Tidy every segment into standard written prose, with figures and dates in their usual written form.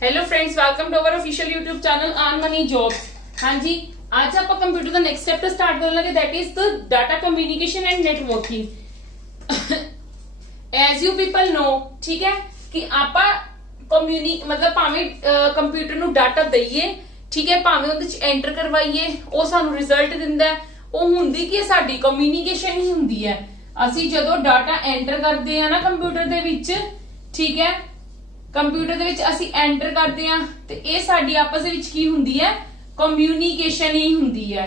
Hello friends, welcome to our official YouTube channel earn money jobs. हाँ जी, आज आप कंप्यूटर का नेक्स्ट चैप्टर स्टार्ट करने लगे, that is the data communication and networking. As you people know, ठीक है, कि ਆਪਾਂ मतलब ਭਾਵੇਂ ਕੰਪਿਊਟਰ ਨੂੰ ਡਾਟਾ ਦਈਏ, ਠੀਕ ਹੈ, ਭਾਵੇਂ ਉਹਦੇ ਚ ਐਂਟਰ ਕਰਵਾਈਏ, ਉਹ ਸਾਨੂੰ ਰਿਜ਼ਲਟ ਦਿੰਦਾ ਹੈ। ਉਹ ਹੁੰਦੀ ਕਿ ਸਾਡੀ ਕਮਿਊਨੀਕੇਸ਼ਨ ਹੀ ਹੁੰਦੀ ਹੈ। ਅਸੀਂ ਜਦੋਂ ਡਾਟਾ ਐਂਟਰ ਕਰਦੇ ਆ ਨਾ ਕੰਪਿਊਟਰ ਦੇ ਵਿੱਚ, ਠੀਕ ਹੈ, ਕੰਪਿਊਟਰ ਦੇ ਵਿੱਚ ਅਸੀਂ ਐਂਟਰ ਕਰਦੇ ਆ ਤੇ ਇਹ ਸਾਡੀ ਆਪਸ ਦੇ ਵਿੱਚ ਕੀ ਹੁੰਦੀ ਹੈ, ਕਮਿਊਨੀਕੇਸ਼ਨ ਹੀ ਹੁੰਦੀ ਹੈ।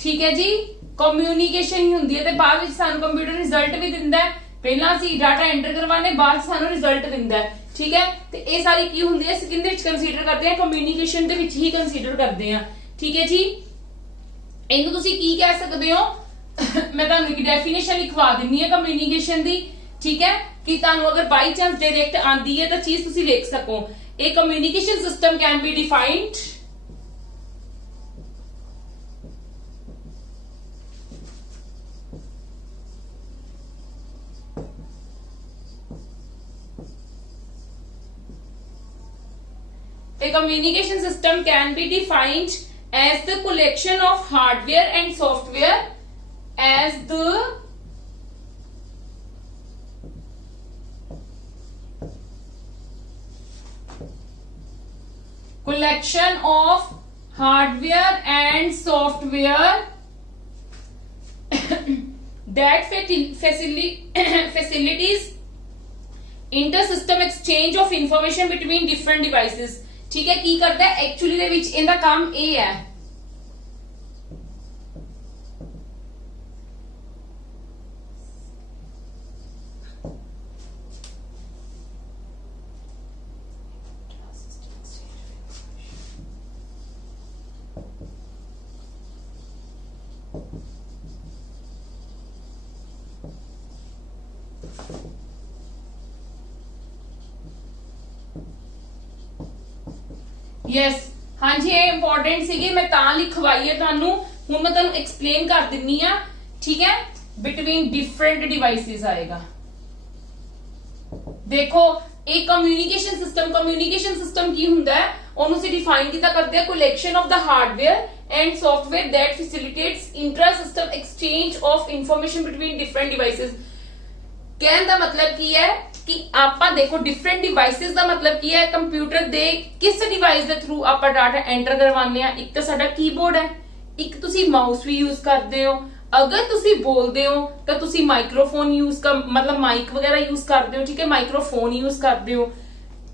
ਠੀਕ ਹੈ ਜੀ, ਕਮਿਊਨੀਕੇਸ਼ਨ ਹੀ ਹੁੰਦੀ ਹੈ ਤੇ ਬਾਅਦ ਵਿੱਚ ਸਾਨੂੰ ਕੰਪਿਊਟਰ ਰਿਜ਼ਲਟ ਵੀ ਦਿੰਦਾ ਹੈ। ਪਹਿਲਾਂ ਅਸੀਂ ਡਾਟਾ ਐਂਟਰ ਕਰਵਾਉਣੇ, ਬਾਅਦ ਸਾਨੂੰ ਰਿਜ਼ਲਟ ਦਿੰਦਾ ਹੈ। ਠੀਕ ਹੈ, ਤੇ ਇਹ ਸਾਰੀ ਕੀ ਹੁੰਦੀ ਹੈ, ਅਸੀਂ ਕਿਹਦੇ ਵਿੱਚ ਕੰਸੀਡਰ ਕਰਦੇ ਆ, ਕਮਿਊਨੀਕੇਸ਼ਨ ਦੇ ਵਿੱਚ ਹੀ ਕੰਸੀਡਰ ਕਰਦੇ ਆ। ਠੀਕ ਹੈ ਜੀ, ਇਹਨੂੰ ਤੁਸੀਂ ਕੀ ਕਹਿ ਸਕਦੇ ਹੋ, ਮੈਂ ਤੁਹਾਨੂੰ ਇੱਕ ਡੈਫੀਨੇਸ਼ਨ ਲਿਖਵਾ ਦਿੰਨੀ ਹੈ ਕਮਿਊਨੀਕੇਸ਼ਨ ਦੀ। ਠੀਕ ਹੈ, ਕਿ ਤੁਹਾਨੂੰ ਅਗਰ ਬਾਈ ਚਾਂਸ ਡਾਇਰੈਕਟ ਆਂਦੀ ਹੈ ਤਾਂ ਚੀਜ਼ ਤੁਸੀਂ ਲਿਖ ਸਕੋ। ਇਹ communication system can be defined A communication system can be defined as the collection of hardware and software as the collection of hardware and software that facilities inter-system exchange of information between different devices। ठीक है, की करता है actually ਦੇ ਵਿੱਚ ਇਹਦਾ ਕੰਮ ਇਹ ਹੈ। यस, हाँ जी, ये इंपॉर्टेंट सीगी, मैं ता लिखवाई है ਤੁਹਾਨੂੰ। ਹੁਣ मैं ਤੁਹਾਨੂੰ एक्सप्लेन कर दिन्नी आ। ठीक है, बिटवीन डिफरेंट डिवाइसेस आएगा। देखो, एक कम्युनिकेशन सिस्टम की ਹੁੰਦਾ है, ਉਹਨੂੰ ਅਸੀਂ डिफाइन ਕੀਤਾ ਕਰਦੇ ਆ, collection of the hardware and software that facilitates intra-system exchange of information between different devices। ਕਹਿਣ ਦਾ ਮਤਲਬ ਕੀ ਹੈ ਕਿ ਆਪਾਂ ਦੇਖੋ ਡਿਫਰੈਂਟ ਡਿਵਾਈਸਿਸ ਦਾ ਮਤਲਬ ਕੀ ਹੈ, ਕੰਪਿਊਟਰ ਦੇ ਕਿਸ ਡਿਵਾਈਸ ਦੇ ਥਰੂ ਆਪਾਂ ਡਾਟਾ ਐਂਟਰ ਕਰਵਾਉਂਦੇ ਆ। ਇੱਕ ਤਾਂ ਸਾਡਾ ਕੀਬੋਰਡ ਹੈ, ਇੱਕ ਤੁਸੀਂ ਮਾਊਸ ਵੀ ਯੂਜ਼ ਕਰਦੇ ਹੋ। ਅਗਰ ਤੁਸੀਂ ਬੋਲਦੇ ਹੋ ਤਾਂ ਤੁਸੀਂ ਮਾਈਕ੍ਰੋਫੋਨ ਮਤਲਬ ਮਾਈਕ ਵਗੈਰਾ ਯੂਜ਼ ਕਰਦੇ ਹੋ। ਠੀਕ ਹੈ, ਮਾਈਕ੍ਰੋਫੋਨ ਯੂਜ਼ ਕਰਦੇ ਹੋ।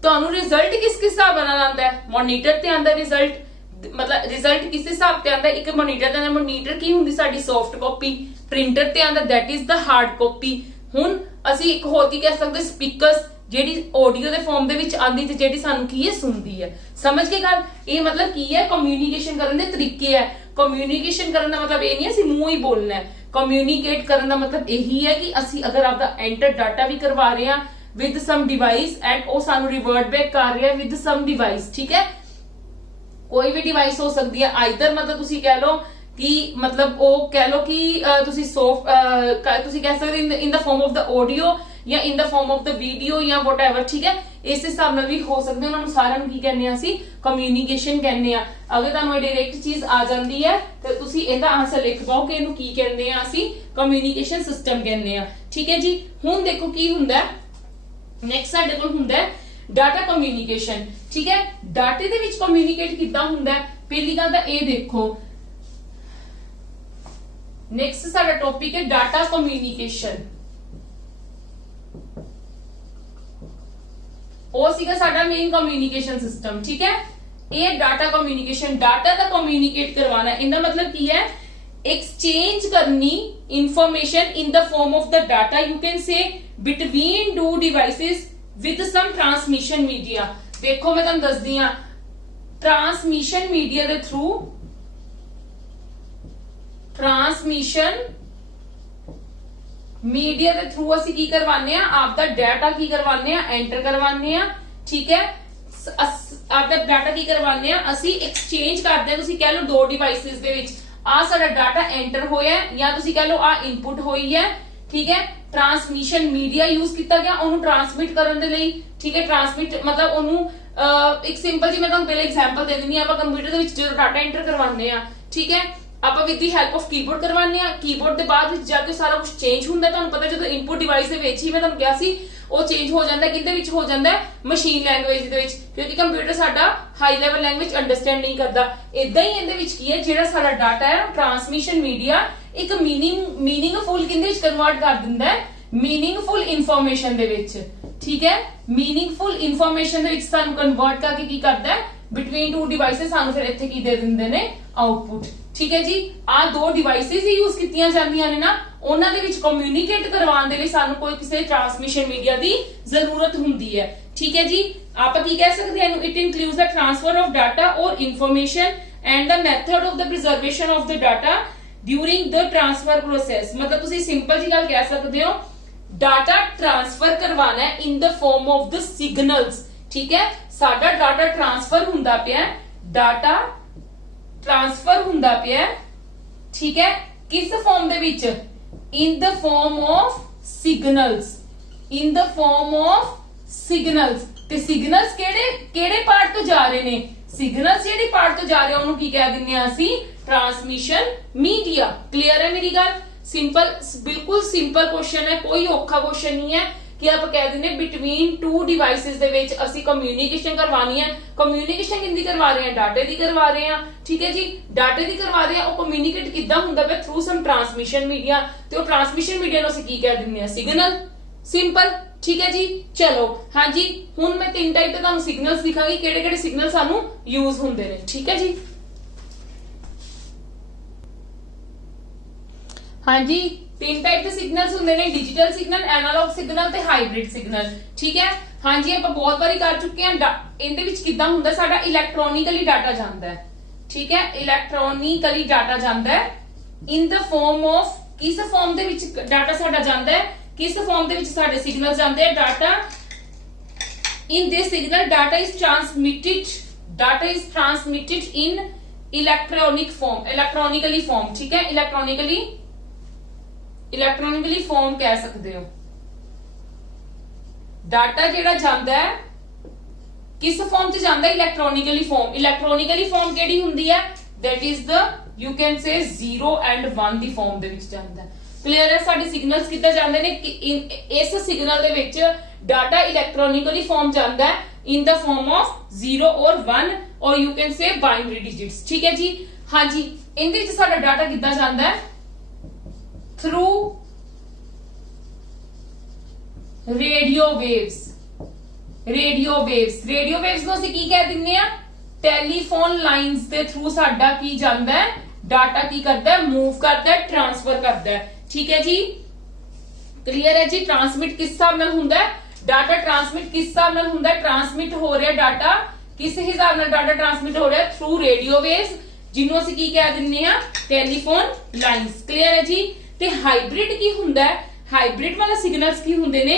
ਤੁਹਾਨੂੰ ਰਿਜ਼ਲਟ ਕਿਸ ਹਿਸਾਬ ਨਾਲ ਆਉਂਦਾ ਹੈ, ਮੋਨੀਟਰ ਤੇ ਆਉਂਦਾ ਰਿਜ਼ਲਟ। ਮਤਲਬ ਰਿਜ਼ਲਟ ਕਿਸ ਹਿਸਾਬ ਤੇ ਆਉਂਦਾ, ਇੱਕ ਮੋਨੀਟਰ ਤੇ ਆਉਂਦਾ। ਮੋਨੀਟਰ ਕੀ ਹੁੰਦੀ ਸਾਡੀ ਸੌਫਟ ਕਾਪੀ, ਪ੍ਰਿੰਟਰ ਤੇ ਆਉਂਦਾ that is the hard copy. ਹੁਣ ਅਸੀਂ ਇੱਕ ਹੋਰ ਕੀ ਕਹਿ ਸਕਦੇ, ਸਪੀਕਰਸ, ਜਿਹੜੀ ਆਡੀਓ ਦੇ ਫਾਰਮ ਦੇ ਵਿੱਚ ਆਂਦੀ ਤੇ ਜਿਹੜੀ ਸਾਨੂੰ ਕੀ ਹੈ ਸੁਣਦੀ ਹੈ। ਸਮਝ ਕੇ ਗੱਲ, ਇਹ ਮਤਲਬ ਕੀ ਹੈ, ਕਮਿਊਨੀਕੇਸ਼ਨ ਕਰਨ ਦੇ ਤਰੀਕੇ ਹੈ। ਕਮਿਊਨੀਕੇਸ਼ਨ ਕਰਨ ਦਾ ਮਤਲਬ ਇਹ ਨਹੀਂ ਅਸੀਂ ਮੂੰਹ ਹੀ ਬੋਲਣਾ ਹੈ। ਕਮਿਊਨੀਕੇਟ ਕਰਨ ਦਾ ਮਤਲਬ ਇਹੀ ਹੈ ਕਿ ਅਸੀਂ ਅਗਰ ਆਪਦਾ ਐਂਟਰ ਡਾਟਾ ਵੀ ਕਰਵਾ ਰਹੇ ਹਾਂ ਵਿਦ ਸਮ ਡਿਵਾਈਸ ਐਂਡ ਉਹ ਸਾਨੂੰ ਰਿਵਰਟ ਬੈਕ ਕਰ ਰਿਹਾ ਵਿਦ ਸਮ ਡਿਵਾਈਸ। ਠੀਕ ਹੈ, ਕੋਈ ਵੀ ਡਿਵਾਈਸ ਹੋ ਸਕਦੀ ਹੈ, ਆਈਦਰ ਮਤਲਬ ਤੁਸੀਂ ਕਹਿ ਲਓ ਕਿ ਮਤਲਬ ਉਹ ਕਹਿ ਲਓ ਕਿ ਤੁਸੀਂ ਤੁਸੀਂ ਕਹਿ ਸਕਦੇ ਇਨ ਦਾ ਫਾਰਮ ਆਫ ਦਾ ਆਡੀਓ ਜਾਂ ਇਨ ਦਾ ਫਾਰਮ ਆਫ ਦਾ ਵੀਡੀਓ ਜਾਂ ਵਟਐਵਰ। ਠੀਕ ਹੈ, ਇਸ ਹਿਸਾਬ ਨਾਲ ਵੀ ਹੋ ਸਕਦੇ। ਉਹਨਾਂ ਨੂੰ ਸਾਰਿਆਂ ਨੂੰ ਕੀ ਕਹਿੰਦੇ ਆ ਅਸੀਂ, ਕਮਿਊਨੀਕੇਸ਼ਨ ਕਹਿੰਦੇ ਆ। ਅਗਰ ਤੁਹਾਨੂੰ ਇਹ ਡਾਇਰੈਕਟ ਚੀਜ਼ ਆ ਜਾਂਦੀ ਹੈ ਤੇ ਤੁਸੀਂ ਇਹਦਾ ਆਨਸਰ ਲਿਖ ਪਾਓ ਕਿ ਇਹਨੂੰ ਕੀ ਕਹਿੰਦੇ ਆ ਅਸੀਂ, ਕਮਿਊਨੀਕੇਸ਼ਨ ਸਿਸਟਮ ਕਹਿੰਦੇ ਆ। ਠੀਕ ਹੈ ਜੀ, ਹੁਣ ਦੇਖੋ ਕੀ ਹੁੰਦਾ ਨੈਕਸਟ ਸਾਡੇ ਕੋਲ ਹੁੰਦਾ ਡਾਟਾ ਕਮਿਊਨੀਕੇਸ਼ਨ। ਠੀਕ ਹੈ, ਡਾਟੇ ਦੇ ਵਿੱਚ ਕਮਿਊਨੀਕੇਟ ਕਿੱਦਾਂ ਹੁੰਦਾ, ਪਹਿਲੀ ਗੱਲ ਤਾਂ ਇਹ ਦੇਖੋ। नेक्स्ट साडा टॉपिक है डाटा कम्युनिकेशन। ਉਹ ਸੀਗਾ ਸਾਡਾ ਮੇਨ ਕਮਿਊਨੀਕੇਸ਼ਨ ਸਿਸਟਮ। ਠੀਕ ਹੈ, ਇਹ ਡਾਟਾ ਕਮਿਊਨੀਕੇਸ਼ਨ, ਡਾਟਾ ਦਾ ਕਮਿਊਨੀਕੇਟ ਕਰਵਾਉਣਾ। ਇਹਦਾ ਮਤਲਬ ਕੀ ਹੈ, एक्सचेंज करनी information in the form of the data, you can say between two devices with some transmission media. देखो मैं तुहानू दसदी हां, ट्रांसमिशन मीडिया दे थ्रू ट्रांसमिशन मीडिया के थ्रू ਅਸੀਂ ਕੀ ਕਰਵਾਉਂਦੇ ਆ, ਆਪਦਾ ਡਾਟਾ ਕੀ ਕਰਵਾਉਂਦੇ ਆ, ਐਂਟਰ ਕਰਵਾਉਂਦੇ ਆ। ਠੀਕ ਹੈ, ਆਪਦਾ ਡਾਟਾ ਕੀ ਕਰਵਾਉਂਦੇ ਆ, ਅਸੀਂ ਐਕਸਚੇਂਜ ਕਰਦੇ ਆ। ਤੁਸੀਂ ਕਹਿ ਲਓ ਦੋ ਡਿਵਾਈਸਿਸ ਦੇ ਵਿੱਚ ਆ ਸਾਡਾ ਡਾਟਾ ਐਂਟਰ ਹੋਇਆ ਜਾਂ ਤੁਸੀਂ ਕਹਿ ਲਓ ਆ ਇਨਪੁਟ ਹੋਈ ਹੈ। ठीक है, ट्रांसमिशन मीडिया यूज किया गया ਉਹਨੂੰ ट्रांसमिट ਕਰਨ ਦੇ ਲਈ ठीक है ट्रांसमिट मतलब ਉਹਨੂੰ ਇੱਕ ਸਿੰਪਲ ਜੀ ਮੈਂ ਤੁਹਾਨੂੰ ਪਹਿਲੇ ਐਗਜ਼ਾਮਪਲ ਦੇ ਦਿੰਦੀ ਆ ਆਪਾਂ ਕੰਪਿਊਟਰ ਦੇ ਵਿੱਚ ਜਦੋਂ ਡਾਟਾ ਐਂਟਰ ਕਰਵਾਉਂਦੇ ਆ ਠੀਕ ਹੈ ਆਪਾਂ with the help of keyboard ਕਰਵਾਉਂਦੇ ਆ ਕੀਬੋਰਡ ਦੇ ਬਾਅਦ ਵਿੱਚ ਜਾ ਕੇ ਸਾਰਾ ਕੁਝ ਚੇਂਜ ਹੁੰਦਾ ਤੁਹਾਨੂੰ ਪਤਾ ਜਦੋਂ ਇਨਪੁਟ ਡਿਵਾਈਸ ਦੇ ਵਿੱਚ ਹੀ ਮੈਂ ਤੁਹਾਨੂੰ ਕਿਹਾ ਸੀ ਉਹ ਚੇਂਜ ਹੋ ਜਾਂਦਾ ਕਿਹਦੇ ਵਿੱਚ ਹੋ ਜਾਂਦਾ ਮਸ਼ੀਨ ਲੈਂਗੁਏਜ ਦੇ ਵਿੱਚ ਕਿਉਂਕਿ ਕੰਪਿਊਟਰ ਸਾਡਾ ਹਾਈ ਲੈਵਲ ਲੈਂਗੁਏਜ ਅੰਡਰਸਟੈਂਡ ਨਹੀਂ ਕਰਦਾ ਇਦਾਂ ਹੀ ਇਹਦੇ ਵਿੱਚ ਕੀ ਹੈ ਜਿਹੜਾ ਸਾਡਾ ਡਾਟਾ ਹੈ ਟ੍ਰਾਂਸਮਿਸ਼ਨ ਮੀਡੀਆ ਇੱਕ ਮੀਨਿੰਗਫੁਲ ਕਿੰਦੇ ਵਿੱਚ ਕਨਵਰਟ ਕਰ ਦਿੰਦਾ ਹੈ मीनिंगफुल इंफॉर्मेशन दे विच ठीक है मीनिंगफुल इंफॉर्मेशन दे विच सानू कन्वर्ट करके की करदा है बिटवीन टू डिवाइसेस सानू फिर इत्थे की दे दिंदे ने आउटपुट ठीक है जी आ दो डिवाइसेस ही यूज कीतियां जांदियां ने ना ਉਹਨਾਂ ਦੇ ਵਿੱਚ ਕਮਿਊਨੀਕੇਟ ਕਰਵਾਉਣ ਦੇ ਲਈ ਸਾਨੂੰ ਕੋਈ ਕਿਸੇ ਟ੍ਰਾਂਸਮਿਸ਼ਨ ਮੀਡੀਆ ਦੀ ਜ਼ਰੂਰਤ ਹੁੰਦੀ ਹੈ ਠੀਕ ਹੈ ਜੀ ਆਪਾਂ ਕੀ ਕਹਿ ਸਕਦੇ ਹਾਂ ਇਹਨੂੰ it includes the transfer of data ਔਰ information and the method of the preservation of the data during the transfer process ਮਤਲਬ ਤੁਸੀਂ ਸਿੰਪਲ ਜੀ ਗੱਲ ਕਹਿ ਸਕਦੇ ਹੋ डाटा ट्रांसफर करवाना है इन the form of the signals ठीक है साडा डाटा ट्रांसफर हुंदा पिया डाटा ट्रांसफर हुंदा पिया ठीक है किस form they which in the form of signals in the form of signals ते सिग्नल्स केड़े पार्ट तो जा रहे ने सिग्नल्स जेडी पार्ट तो जा रहे ओनु की कह दिन्ने आ असी ट्रांसमिशन मीडिया क्लियर है मेरी गल सिंपल बिल्कुल सिंपल क्वेश्चन है कोई औखा क्वेश्चन नहीं है कि आप कह देने बिटवीन टू डिवाइसेस दे विच असि कम्युनिकेशन करवानी है कम्युनिकेशन किंदी करवा रहे हैं डाटे दी करवा रहे हैं ठीक है जी डाटे दी करवा रहे हैं वो कम्युनिकेट किद्दां हुंदा है थ्रू सम ट्रांसमिशन मीडिया ते वो ट्रांसमिशन मीडिया नु असि की कह दिन्ने आ सिग्नल सिंपल ठीक है जी चलो हाँ जी हुण मैं तीन टाइप दे तुहानू सिग्नल्स दिखांगी केड़े-केड़े सिग्नल सानू यूज हुंदे ने ठीक है जी हाँ जी तीन टाइप के सिग्नल्स होंगे ने डिजिटल सिग्नल एनालॉग सिग्नल ते हाइब्रिड सिग्नल ठीक है हाँ जी आप बहुत बारी कर चुके हैं इहदे विच किद्दां हुंदा साडा इलैक्ट्रॉनिकली डाटा जांदा है ठीक है इलैक्ट्रॉनिकली डाटा जांदा है इन द फॉर्म ऑफ किस फॉर्म दे विच डाटा साडा जांदा है किस फॉर्म दे विच साडे सिग्नल जांदे हैं data in this signal data is transmitted in electronic form electronically form ठीक है इलैक्ट्रॉनिकली फॉर्म कह सकते हो डाटा जेड़ा जांदा है किस फॉर्म च जांदा है इलैक्ट्रॉनिकली फॉर्म केड़ी हुंदी है that is the you can से 0 एंड 1 दी फॉर्म दे विच जांदा है क्लियर है साडे सिग्नल्स किद्दां जांदे ने इस सिग्नल दे विच डाटा इलैक्ट्रॉनिकली फॉर्म जांदा है इन द फॉर्म ऑफ 0 और 1 और यू कैन से बाइनरी डिजिट्स ठीक है जी हां जी इनदे विच साडा डाटा किद्दां जांदा है थ्रू रेडियो वेव्स नु ਅਸੀਂ ਕੀ ਕਹਿ ਦਿੰਨੇ ਆ ਟੈਲੀਫੋਨ ਲਾਈਨਸ ਦੇ ਥਰੂ ਸਾਡਾ ਕੀ ਜਾਂਦਾ ਹੈ ਡਾਟਾ ਕੀ ਕਰਦਾ ਹੈ मूव करता है ट्रांसफर करता है ठीक है जी क्लियर है जी ट्रांसमिट किस हिसाब नाल हुंदा है डाटा ट्रांसमिट किस हिसाब नाल हुंदा है ट्रांसमिट हो रहा डाटा किस हिसाब नाल डाटा ट्रांसमिट हो रहा है थ्रू रेडियो वेव्स जिन्हों ਅਸੀਂ ਕੀ ਕਹਿ ਦਿੰਨੇ ਆ ਟੈਲੀਫੋਨ ਲਾਈਨਸ क्लियर है जी ਤੇ ਹਾਈਬ੍ਰਿਡ ਕੀ ਹੁੰਦਾ ਹੈ ਹਾਈਬ੍ਰਿਡ ਵਾਲਾ ਸਿਗਨਲਸ ਕੀ ਹੁੰਦੇ ਨੇ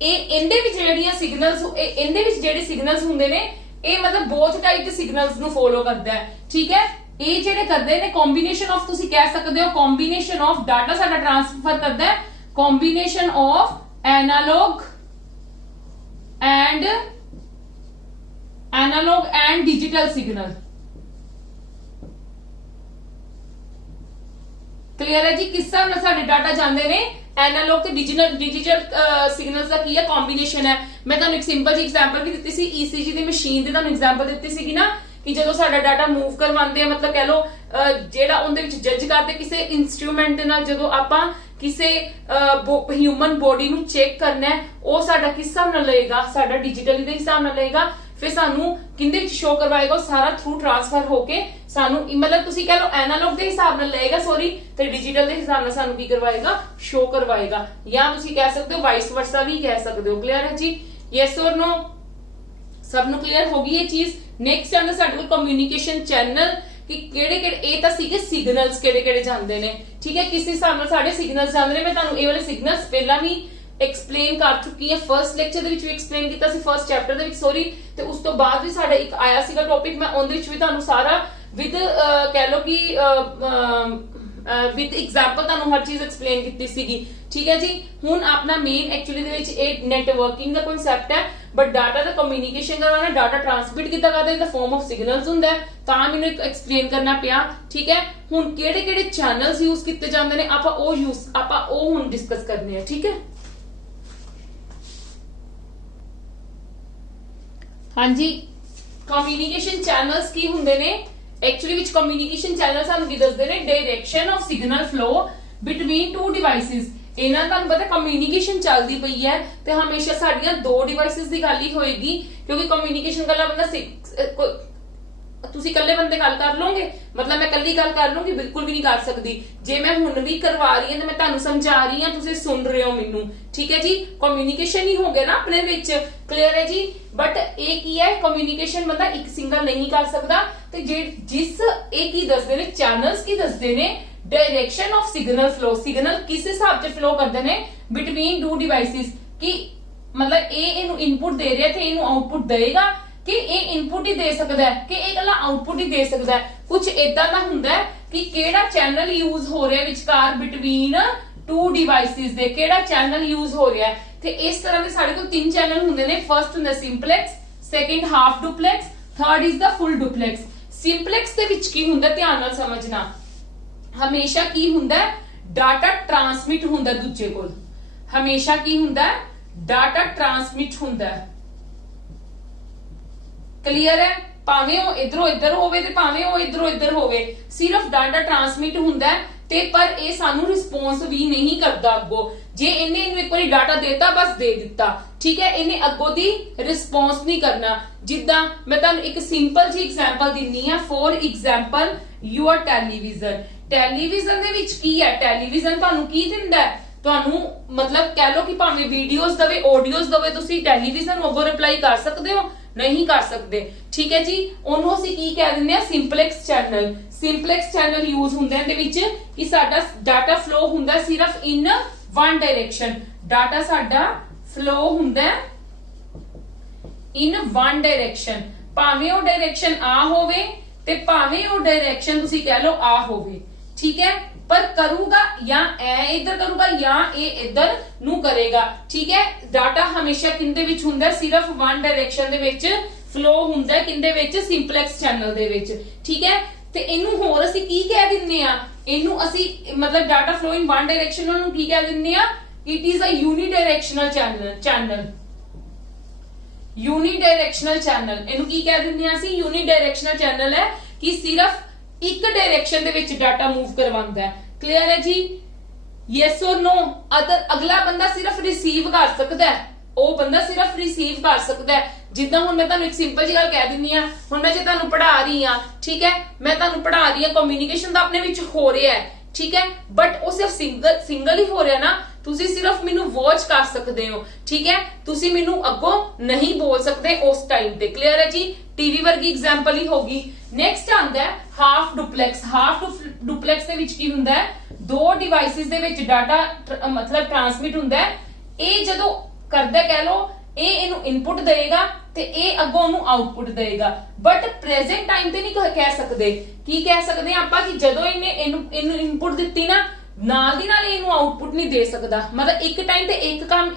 ਇਹ ਇਹਦੇ ਵਿੱਚ ਜਿਹੜੀਆਂ ਸਿਗਨਲਸ ਇਹਦੇ ਵਿੱਚ ਜਿਹੜੇ ਸਿਗਨਲਸ ਹੁੰਦੇ ਨੇ ਇਹ ਮਤਲਬ ਬਹੁਤ ਟਾਈਪ ਦੇ ਸਿਗਨਲਸ ਨੂੰ ਫੋਲੋ ਕਰਦਾ ਹੈ ਠੀਕ ਹੈ ਇਹ ਜਿਹੜੇ ਕਰਦੇ ਨੇ ਕੰਬੀਨੇਸ਼ਨ ਆਫ ਤੁਸੀਂ ਕਹਿ ਸਕਦੇ ਹੋ ਕੰਬੀਨੇਸ਼ਨ ਆਫ ਡਾਟਾ ਸਾਡਾ ਟ੍ਰਾਂਸਫਰ ਕਰਦਾ ਹੈ combination of analogue and digital signal clear है जी किस हिसाब नाल साडे डाटा जांदे ने एनालॉग ते डिजिटल सिग्नल्स दा की है कॉम्बिनेशन है मैं तुहानू एक सिंपल जी एग्जांपल भी दित्ती सी ईसीजी दी मशीन दी तुहानू एग्जांपल दित्ती सी ना कि जदों साडा डाटा मूव करवांदे आ मतलब कह लो जेड़ा उनदे विच जज करदे किसे इंस्ट्रूमेंट दे नाल जदों आपां किसे ह्यूमन बॉडी नू चेक करना है ਉਹ ਸਾਡਾ किस हिसाब नाल लएगा साडा डिजिटली दे हिसाब नाल लएगा फिर सानू किंदे विच शो करवाएगा सारा थ्रू ट्रांसफर होके सानू मतलब तुसी कह लो एनालॉग दे हिसाब नाल लएगा सॉरी ते डिजिटल दे हिसाब नाल सानू की करवाएगा शो करवाएगा या तुसी कह सकते हो वाइस वर्सा भी कह सकते हो क्लियर है जी यस और नो सब नु क्लियर होगी ये चीज नेक्स्ट आंदा साडे कोल कम्युनिकेशन चैनल कि केड़े-केड़े ए ता सीगे सिग्नल्स केड़े-केड़े जांदे ने ठीक है किस हिसाब नाल साडे सिग्नल्स जांदे ने मैं तानू ए वाले सिग्नल्स पहला भी एक्सप्लेन कर चुकी है फर्स्ट लेक्चर दे विच भी एक्सप्लेन कीता सी फर्स्ट चैप्टर दे विच सॉरी ते उस तो बाद भी साडा एक आया सीगा टॉपिक मैं ओंदे विच भी तानू सारा विद कह लो कि ਵਿਦ ਐਗਜ਼ਾਮਪਲ ਤੁਹਾਨੂੰ ਹਰ ਚੀਜ਼ ਐਕਸਪਲੇਨ ਕੀਤੀ ਸੀਗੀ। ਠੀਕ ਹੈ ਜੀ। ਹੁਣ ਆਪਣਾ ਮੇਨ ਐਕਚੁਅਲੀ ਦੇ ਵਿੱਚ ਇਹ ਨੈਟਵਰਕਿੰਗ ਦਾ ਕਨਸੈਪਟ ਹੈ, ਬਟ ਡਾਟਾ ਦਾ ਕਮਿਊਨੀਕੇਸ਼ਨ ਕਰਵਾਉਣਾ, ਡਾਟਾ ਟ੍ਰਾਂਸਮਿਟ ਕਿੱਦਾਂ ਕਰਦੇ ਇਨ ਦਾ ਫਾਰਮ ਆਫ ਸਿਗਨਲਸ ਹੁੰਦਾ ਹੈ, ਤਾਂ ਮੈਨੂੰ ਇੱਕ ਐਕਸਪਲੇਨ ਕਰਨਾ ਪਿਆ। ਠੀਕ ਹੈ। ਹੁਣ ਕਿਹੜੇ ਕਿਹੜੇ ਚੈਨਲਸ ਯੂਜ਼ ਕੀਤੇ ਜਾਂਦੇ ਨੇ ਆਪਾਂ ਉਹ ਹੁਣ ਡਿਸਕਸ ਕਰਨੇ ਆ। ਠੀਕ ਹੈ। ਹਾਂਜੀ, ਕਮਿਊਨੀਕੇਸ਼ਨ ਚੈਨਲਸ ਕੀ ਹੁੰਦੇ ਨੇ ਐਕਚੁਅਲੀ ਵਿੱਚ? ਕਮਿਊਨੀਕੇਸ਼ਨ ਚੈਨਲ ਸਾਨੂੰ ਕੀ ਦੱਸਦੇ ਨੇ? Direction of signal flow between two devices. ਇਹਨਾਂ ਤੁਹਾਨੂੰ ਪਤਾ ਕਮਿਊਨੀਕੇਸ਼ਨ ਚੱਲਦੀ ਪਈ ਹੈ ਤੇ ਹਮੇਸ਼ਾ ਸਾਡੀਆਂ ਦੋ ਡਿਵਾਈਸਿਸ ਦੀ ਗੱਲ ਹੀ ਹੋਏਗੀ, ਕਿਉਂਕਿ ਕਮਿਊਨੀਕੇਸ਼ਨ ਗੱਲਾਂ ਬੰਦਾ ਤੁਸੀਂ ਇਕੱਲੇ ਬੰਦੇ ਗੱਲ ਕਰ ਲਓਗੇ, ਮਤਲਬ ਮੈਂ ਇਕੱਲੀ ਗੱਲ ਕਰ ਲੂੰਗੀ? ਬਿਲਕੁਲ ਵੀ ਨਹੀਂ ਕਰ ਸਕਦੀ। ਜੇ ਮੈਂ ਹੁਣ ਵੀ ਕਰਵਾ ਰਹੀ ਹਾਂ ਤੇ ਮੈਂ ਤੁਹਾਨੂੰ ਸਮਝਾ ਰਹੀ ਹਾਂ, ਤੁਸੀਂ ਸੁਣ ਰਹੇ ਹੋ ਮੈਨੂੰ। ਠੀਕ ਹੈ ਜੀ। ਕਮਿਊਨੀਕੇਸ਼ਨ ਹੀ ਹੋ ਗਿਆ ਨਾ ਆਪਣੇ ਵਿੱਚ। ਕਲੀਅਰ ਹੈ ਜੀ। ਬਟ ਇਹ ਕੀ ਹੈ, ਕਮਿਊਨੀਕੇਸ਼ਨ ਬੰਦਾ ਇੱਕ ਸਿੰਗਲ ਨਹੀਂ ਕਰ ਸਕਦਾ। ਤੇ ਜਿਸ ਇਹ ਕੀ ਦੱਸਦੇ ਨੇ, ਚੈਨਲਸ ਕੀ ਦੱਸਦੇ ਨੇ? Direction of signal flow. Signal ਕਿਸ ਹਿਸਾਬ 'ਚ ਫਲੋ ਕਰਦੇ ਨੇ ਬਿਟਵੀਨ ਟੂ ਡਿਵਾਈਸਿਸ, ਕਿ ਮਤਲਬ ਇਹਨੂੰ ਇਨਪੁਟ ਦੇ ਰਿਹਾ ਤੇ ਇਹਨੂੰ ਆਊਟਪੁੱਟ ਦੇਗਾ, ਕਿ ਇਹ ਇਨਪੁਟ ਹੀ ਦੇ ਸਕਦਾ ਹੈ ਕਿ ਇਹ ਇਕੱਲਾ ਆਊਟਪੁੱਟ ਹੀ ਦੇ ਸਕਦਾ ਹੈ। ਕੁਝ ਇਦਾਂ ਦਾ ਹੁੰਦਾ ਹੈ ਕਿ ਕਿਹੜਾ ਚੈਨਲ ਯੂਜ਼ ਹੋ ਰਿਹਾ ਵਿਚਕਾਰ ਬਿਟਵੀਨ ਟੂ ਡਿਵਾਈਸਿਸ ਦੇ, ਕਿਹੜਾ ਚੈਨਲ ਯੂਜ਼ ਹੋ ਰਿਹਾ ਹੈ। ਤੇ ਇਸ ਤਰ੍ਹਾਂ ਦੇ ਸਾਡੇ ਕੋਲ ਤਿੰਨ ਚੈਨਲ ਹੁੰਦੇ ਨੇ। ਫਰਸਟ ਹੁੰਦਾ simplex, second half duplex, third is the full duplex. Simplex ਦੇ ਵਿੱਚ ਕੀ ਹੁੰਦਾ, ਧਿਆਨ ਨਾਲ ਸਮਝਣਾ। ਹਮੇਸ਼ਾ ਕੀ ਹੁੰਦਾ, ਡਾਟਾ ਟ੍ਰਾਂਸਮਿਟ ਹੁੰਦਾ ਦੂਜੇ ਕੋਲ। ਹਮੇਸ਼ਾ ਕੀ ਹੁੰਦਾ, ਡਾਟਾ ਟ੍ਰਾਂਸਮਿਟ ਹੁੰਦਾ। ਕਲੀਅਰ ਹੈ? ਭਾਵੇਂ ਉਹ ਇਧਰੋਂ ਇੱਧਰ ਹੋਵੇ ਤੇ ਭਾਵੇਂ ਉਹ ਇਧਰੋਂ ਇੱਧਰ ਹੋਵੇ, ਸਿਰਫ ਡਾਟਾ ਟ੍ਰਾਂਸਮਿਟ ਹੁੰਦਾ ਤੇ ਪਰ ਇਹ ਸਾਨੂੰ ਰਿਸਪੌਂਸ ਵੀ ਨਹੀਂ ਕਰਦਾ ਅੱਗੋਂ। ਜੇ ਇਹਨੂੰ ਇੱਕ ਵਾਰੀ ਡਾਟਾ ਦੇਤਾ, ਬਸ ਦੇ ਦਿੱਤਾ। ਠੀਕ ਹੈ। ਇਹਨੇ ਅੱਗੋਂ ਦੀ ਰਿਸਪੌਂਸ ਨਹੀਂ ਕਰਨਾ। ਜਿੱਦਾਂ ਮੈਂ ਤੁਹਾਨੂੰ ਇੱਕ ਸਿੰਪਲ ਜੀ ਐਗਜ਼ਾਮਪਲ ਦਿੰਨੀ ਆ। For example your television. Television ਦੇ ਵਿੱਚ ਕੀ ਹੈ? ਟੈਲੀਵਿਜ਼ਨ ਤੁਹਾਨੂੰ ਕੀ ਦਿੰਦਾ ਹੈ? ਤੁਹਾਨੂੰ ਮਤਲਬ ਕਹਿ ਲਓ ਕਿ ਭਾਵੇਂ ਵੀਡੀਓਜ਼ ਦਵੇ, ਆਡੀਓਜ਼ ਦਵੇ, ਤੁਸੀਂ ਟੈਲੀਵਿਜ਼ਨ ਨੂੰ ਅੱਗੋਂ ਰਿਪਲਾਈ ਕਰ ਸਕਦੇ ਹੋ? ਨਹੀਂ ਕਰ ਸਕਦੇ। ਠੀਕ ਹੈ ਜੀ। ਉਹਨੂੰ ਅਸੀਂ ਕੀ ਕਹਿ ਦਿੰਦੇ ਆ? Simplex channel. Simplex channel use ਹੁੰਦਾ ਇਹਦੇ ਵਿੱਚ ਕਿ ਸਾਡਾ ਡਾਟਾ ਫਲੋ ਹੁੰਦਾ ਸਿਰਫ ਇਨ ਵਨ ਡਾਇਰੈਕਸ਼ਨ। ਡਾਟਾ ਸਾਡਾ ਫਲੋ ਹੁੰਦਾ ਇਨ ਵਨ ਡਾਇਰੈਕਸ਼ਨ, ਭਾਵੇਂ ਉਹ ਡਾਇਰੈਕਸ਼ਨ ਆ ਹੋਵੇ ਤੇ ਭਾਵੇਂ ਉਹ ਡਾਇਰੈਕਸ਼ਨ ਤੁਸੀਂ ਕਹਿ ਲਓ ਆ ਹੋਵੇ। ਠੀਕ ਹੈ। ਪਰ ਕਰੂਗਾ ਜਾਂ ਇਹ ਇੱਧਰ ਕਰੂਗਾ ਜਾਂ ਇਹ ਇੱਧਰ ਨੂੰ ਕਰੇਗਾ। ਠੀਕ ਹੈ। ਡਾਟਾ ਹਮੇਸ਼ਾ ਕਿੰਦੇ ਵਿੱਚ ਹੁੰਦਾ? ਸਿਰਫ ਵਨ ਡਾਇਰੈਕਸ਼ਨ ਦੇ ਵਿੱਚ ਫਲੋ ਹੁੰਦਾ। ਕਿੰਦੇ ਵਿੱਚ? ਸਿੰਪਲੈਕਸ ਚੈਨਲ ਦੇ ਵਿੱਚ। ਠੀਕ ਹੈ। ਤੇ ਇਹਨੂੰ ਹੋਰ ਅਸੀਂ ਕੀ ਕਹਿ ਦਿੰਨੇ ਆ? ਇਹਨੂੰ ਅਸੀਂ ਮਤਲਬ data flow in one direction ਨੂੰ ਕੀ ਕਹਿ ਦਿੰਨੇ ਆ? It is a unidirectional channel. Unidirectional channel ਇਹਨੂੰ ਕੀ ਕਹਿ ਦਿੰਦੇ ਆ ਅਸੀਂ? ਯੂਨੀਡਾਇਰੈਕਸ਼ਨਲ ਚੈਨਲ ਹੈ ਕਿ ਸਿਰਫ ਇੱਕ ਡਾਇਰੈਕਸ਼ਨ ਦੇ ਵਿੱਚ ਡਾਟਾ ਮੂਵ ਕਰਵਾਉਂਦਾ ਹੈ। ਕਲੀਅਰ ਹੈ ਜੀ? Yes or no? ਅਗਲਾ ਬੰਦਾ ਸਿਰਫ ਰਿਸੀਵ ਕਰ ਸਕਦਾ ਹੈ, ਉਹ ਬੰਦਾ ਸਿਰਫ ਰਿਸੀਵ ਕਰ ਸਕਦਾ ਹੈ। ਜਿੱਦਾਂ ਹੁਣ ਮੈਂ ਤੁਹਾਨੂੰ ਇੱਕ ਸਿੰਪਲ ਜੀ ਗੱਲ ਕਹਿ ਦਿੰਨੀ ਆ। ਹੁਣ ਮੈਂ ਜੇ ਤੁਹਾਨੂੰ ਪੜ੍ਹਾ ਰਹੀ ਆ, ਠੀਕ ਹੈ, ਮੈਂ ਤੁਹਾਨੂੰ ਪੜ੍ਹਾ ਰਹੀ ਆ, ਕਮਿਊਨੀਕੇਸ਼ਨ ਤਾਂ ਆਪਣੇ ਵਿੱਚ ਹੋ ਰਿਹਾ ਹੈ। ਠੀਕ ਹੈ। ਬਟ ਉਹ ਸਿਰਫ ਸਿੰਗਲ ਹੀ ਹੋ ਰਿਹਾ ਨਾ। ਤੁਸੀਂ ਸਿਰਫ ਮੈਨੂੰ ਵਾਚ ਕਰ ਸਕਦੇ ਹੋ। ਠੀਕ ਹੈ। ਤੁਸੀਂ ਮੈਨੂੰ ਅੱਗੋਂ ਨਹੀਂ ਬੋਲ ਸਕਦੇ ਉਸ ਟਾਈਮ ਤੇ। ਕਲੀਅਰ ਹੈ ਜੀ? ਟੀਵੀ ਵਰਗੀ ਐਗਜ਼ਾਮਪਲ ਹੀ ਹੋਗੀ। ਨੈਕਸਟ ਆਂਦਾ ਹੈ ਹਾਫ ਡੁਪਲੈਕਸ। ਹਾਫ ਡੁਪਲੈਕਸ ਦੇ ਵਿੱਚ ਕੀ ਹੁੰਦਾ ਹੈ? ਦੋ ਡਿਵਾਈਸਿਸ ਦੇ ਵਿੱਚ ਡਾਟਾ ਮਤਲਬ ਟ੍ਰਾਂਸਮਿਟ ਹੁੰਦਾ ਹੈ। ਇਹ ਜਦੋਂ ਕਰਦਾ ਕਹਿ ਲੋ, ਇਹ ਇਹਨੂੰ ਇਨਪੁਟ ਦੇਗਾ ਤੇ ਇਹ ਅੱਗੋਂ ਉਹਨੂੰ ਆਊਟਪੁੱਟ ਦੇਗਾ। ਬਟ ਪ੍ਰੈਜ਼ੈਂਟ ਟਾਈਮ ਤੇ ਨਹੀਂ ਕਹਿ ਸਕਦੇ। ਕੀ ਕਹਿ ਸਕਦੇ ਆਪਾਂ ਕਿ ਜਦੋਂ ਇਹਨੂੰ ਇਨਪੁਟ ਦਿੱਤੀ ਨਾ, ਨਾਲ ਦੀ ਨਾਲ ਇਹਨੂੰ ਆਊਟਪੁੱਟ ਨਹੀਂ ਦੇ ਸਕਦਾ। ਮਤਲਬ ਇੱਕ ਟਾਈਮ ਤੇ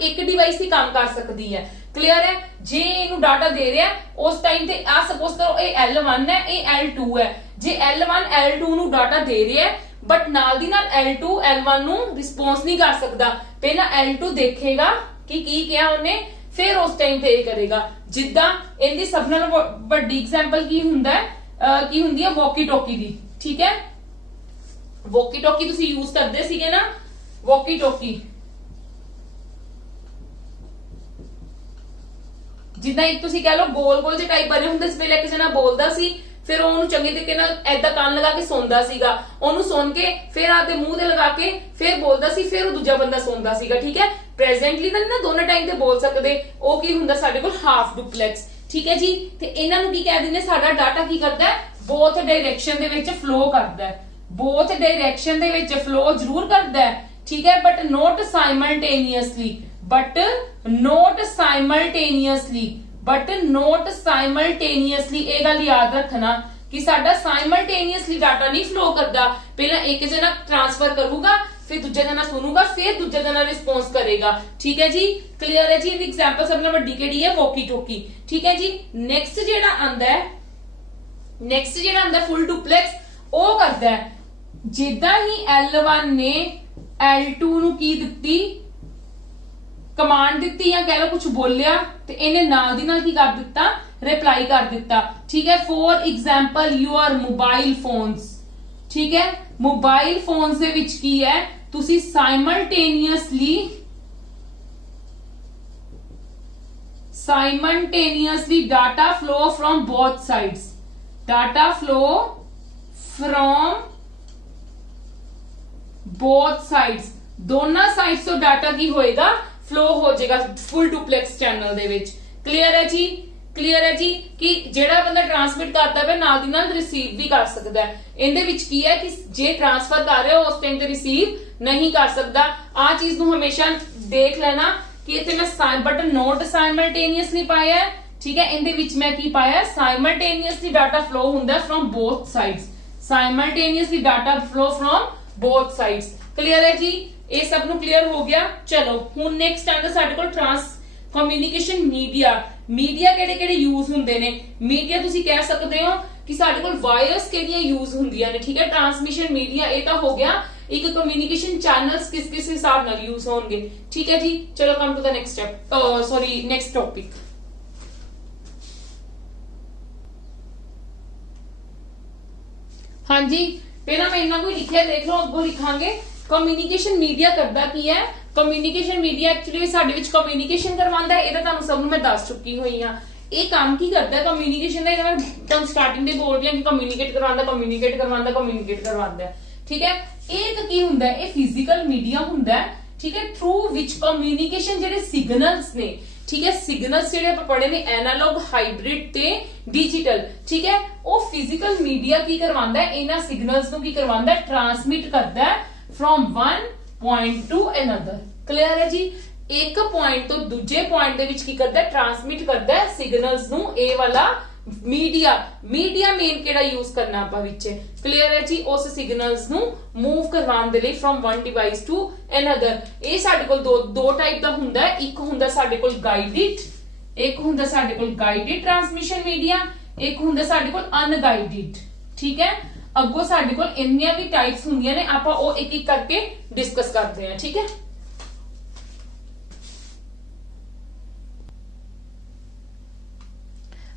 ਇੱਕ ਡਿਵਾਈਸ ਹੀ ਕੰਮ ਕਰ ਸਕਦੀ ਹੈ। ਕਲੀਅਰ ਹੈ? ਜੇ ਇਹਨੂੰ ਡਾਟਾ ਦੇ ਰਿਹਾ ਉਸ ਟਾਈਮ ਤੇ ਆ ਸਪੋਜ਼ ਕਰੋ ਇਹ L1 ਹੈ, ਇਹ L2 ਹੈ। ਜੇ L1 L2 ਨੂੰ ਡਾਟਾ ਦੇ ਰਿਹਾ ਬਟ ਨਾਲ ਦੀ ਨਾਲ L2 L1 ਨੂੰ ਰਿਸਪੌਂਸ ਨਹੀਂ ਕਰ ਸਕਦਾ। ਪਹਿਲਾਂ L2 ਦੇਖੇਗਾ ਕਿ ਕੀ ਕਿਹਾ ਉਹਨੇ, ਫਿਰ ਉਸ ਟਾਈਮ ਤੇ ਇਹ ਕਰੇਗਾ। ਜਿੱਦਾਂ ਇਹਦੀ ਸਭ ਨਾਲੋਂ ਵੱਡੀ ਐਗਜ਼ਾਮਪਲ ਕੀ ਹੁੰਦਾ ਕੀ ਹੁੰਦੀ ਹੈ? ਵਾਕੀ ਟੋਕੀ ਦੀ। ਠੀਕ ਹੈ। ਵਾਕੀ ਟੋਕੀ ਤੁਸੀਂ ਯੂਜ਼ ਕਰਦੇ ਸੀਗੇ ਨਾ, ਵਾਕੀ ਟੋਕੀ। ਜਿੱਦਾਂ ਇੱਕ ਤੁਸੀਂ ਕਹਿ ਲਓ ਗੋਲ ਜਿਹੇ ਟਾਈਪ ਬਣੇ ਹੁੰਦੇ ਸੀ। ਪਹਿਲੇ ਇੱਕ ਜਣਾ ਬੋਲਦਾ ਸੀ, ਫਿਰ ਉਹਨੂੰ ਚੰਗੇ ਤਰੀਕੇ ਨਾਲ ਐਦਾਂ ਕੰਨ ਲਗਾ ਕੇ ਸੌਂਦਾ ਸੀਗਾ। ਉਹਨੂੰ ਸੁਣ ਕੇ ਫਿਰ ਆਪਦੇ ਮੂੰਹ ਤੇ ਲਗਾ ਕੇ ਫਿਰ ਬੋਲਦਾ ਸੀ, ਫਿਰ ਉਹ ਦੂਜਾ ਬੰਦਾ ਸੌਂਦਾ ਸੀਗਾ। ਠੀਕ ਹੈ। ਪ੍ਰੈਜ਼ੈਂਟਲੀ ਤਾਂ ਨਾ ਦੋਨੋਂ ਟਾਈਮ ਤੇ ਬੋਲ ਸਕਦੇ। ਉਹ ਕੀ ਹੁੰਦਾ ਸਾਡੇ ਕੋਲ? Half duplex. ਠੀਕ ਹੈ ਜੀ। ਤੇ ਇਹਨਾਂ ਨੂੰ ਕੀ ਕਹਿ ਦਿੰਦੇ? ਸਾਡਾ ਡਾਟਾ ਕੀ ਕਰਦਾ ਹੈ? ਬੋਥ ਡਾਇਰੈਕਸ਼ਨ ਦੇ ਵਿੱਚ ਫਲੋ ਕਰਦਾ ਹੈ। ਬੋਥ ਡਾਇਰੈਕਸ਼ਨ ਦੇ ਵਿੱਚ ਫਲੋ ਜ਼ਰੂਰ ਕਰਦਾ ਹੈ। ਠੀਕ ਹੈ। But not simultaneously. ਇਹ ਗੱਲ ਯਾਦ ਰੱਖਣਾ कि साडा साइमल्टेनियसली डाटा नहीं फ्लो करता, पहला एक जना ट्रांसफर करूगा, फिर दूजा जना सुनूगा, फिर दूजा जना रिस्पॉन्स करेगा। ठीक है जी, क्लियर है जी। एग्जांपल सब नाल वड्डी केड़ी है, वॉकी टॉकी। ठीक है जी। नेक्स्ट जेड़ा आंदा है फुल डुप्लेक्स, ओ करदा है जिद्दां ही L1 ने L2 नु की दित्ती, कमांड दित्ती या कह लो कुछ बोलिया, ते इन्हें नाल दी नाल की कर दित्ता, रिप्लाई कर दिता। ठीक है। For example your mobile phones. ठीक है, मोबाइल फोन्स दे विच की है, तुसी simultaneously data flow from both sides, data flow from both sides, दोनों साइड्स तो डाटा की होएगा, फ्लो हो जाएगा फुल डुप्लेक्स चैनल दे विच। क्लियर है जी, क्लियर है जी कि जेड़ा बंदा ट्रांसमिट करता है नाल दी नाल रिसीव भी कर सकता है। इहदे विच की है कि जे ट्रांसफर कर रहे हो उस टाइम ते रिसीव नहीं कर सकता। आ चीज नू हमेशा देख लेना कि इत्थे मैं बट नॉट साइमल्टेनियसली पाया है। ठीक है, इहदे विच मैं की पाया, साइमल्टेनियसली डाटा फ्लो हुंदा from both sides, simultaneously data flow from both sides. Clear है जी, ये सब नू क्लियर हो गया। चलो हुण नेक्स्ट आंदा साडे कोल कम्युनिकेशन मीडिया केड़े-केड़े यूज हुंदे ने। मीडिया तुसी कह सकते हो कि साडे कोल वायर्स केड़ियां यूज हुंदियां ने। ठीक है, ट्रांसमिशन मीडिया ये तो हो गया, एक कम्युनिकेशन चैनल्स किस किस हिसाब नाल यूज होंगे। ठीक है जी, चलो come to the next step, sorry next topic. हाँ जी, पहला मैं इन्ना कोई लिखिया देख लो, अगो लिखांगे। कम्युनिकेशन मीडिया करदा की है, कम्युनिकेशन मीडिया एक्चुअली साडे विच कम्युनिकेशन करवांदा है, ये तुहानू सब नू मैं दस चुकी हुई हां। ये काम की करता है कम्युनिकेशन का, मैं तुहानू स्टार्टिंग दे बोल रही हां कि कम्युनिकेट करवांदा है। ठीक है, एक की हुंदा है, ये फिजिकल मीडिया हुंदा है। ठीक है, थ्रू विच कम्युनिकेशन जेडे सिग्नल्स ने, ठीक है, सिग्नल्स जेडे आपां पढ़े ने एनालॉग, हाइब्रिड ते डिजिटल। ठीक है, वो फिजिकल मीडिया की करवांदा है, इन्हां सिग्नल्स नू की करवांदा है, ट्रांसमिट करदा है from one point two another. Clear है जी, एक पॉइंट तो दूजे पॉइंट दे विच की करदा है, ट्रांसमिट करदा है सिग्नल्स नू। ए वाला मीडिया मेन केड़ा यूज करना आपा विच। क्लियर है जी, उस सिग्नल्स नू मूव करवाउण दे लई from one device to another. ए साडे कोल दो टाइप दा हुंदा है, एक हुंदा साडे कोल गाइडेड ट्रांसमिशन मीडिया, एक हुंदा साडे कोल अनगाइडेड। ठीक है, अगो साडे कोल इन्नियां भी टाइप्स हुंदियां ने, आपां ओ एक एक करके डिस्कस करते हैं। ठीक है,